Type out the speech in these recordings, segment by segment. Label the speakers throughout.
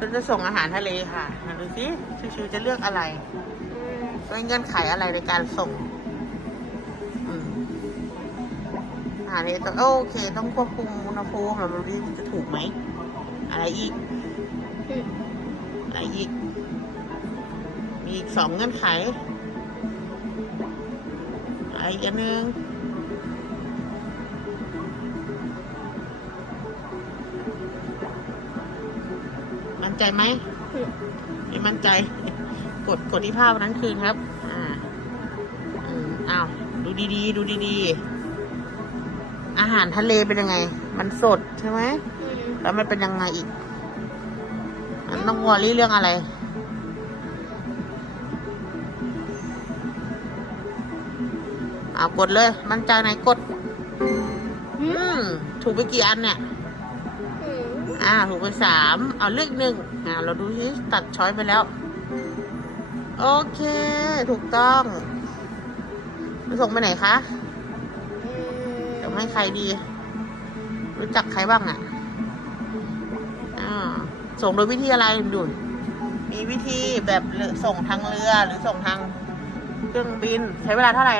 Speaker 1: เราจะส่งอาหารทะเลค่ะดูสิชิวๆจะเลือกอะไรด้วยเงื่อนไขอะไรในการส่งอาหารนี้ต้องโอเค ต้องควบคุมอุณหภูมิเราดูดิจะถูกไหม อะไรอีก อะไรอีก มีอีกสองเงื่อนไขอะไรอีกอันหนึ่ง ใจไหมไม่มั่นใจ กดกดที่ภาพนั้นคืนครับ อ่าอ้าวดูดีๆ ดูดีๆ อาหารทะเลเป็นยังไง มันสดใช่ไหมแล้วมันเป็นยังไงอีก มันต้องวอรี่เรื่องอะไรเอากดเลย มั่นใจไหนกด อืม ถูกไปกี่อันเนี่ย อ่าถูกไปสามเอาเลือกหนึ่งอ่าเราดูที่ตัดช้อยไปแล้ว โอเค ถูกต้องจะส่งไปไหนคะส่งให้ใครดี รู้จักใครบ้างอะอ่าส่งโดยวิธีอะไรดุนมีวิธีแบบส่งทางเรือหรือส่งทางเครื่องบิน ใช้เวลาเท่าไหร่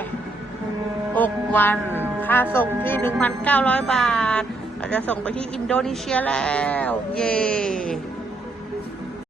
Speaker 1: หกวัน ค่าส่งที่หนึ่งพันเก้าร้อยบาท เราจะส่งไปที่อินโดนีเซียแล้ว เย้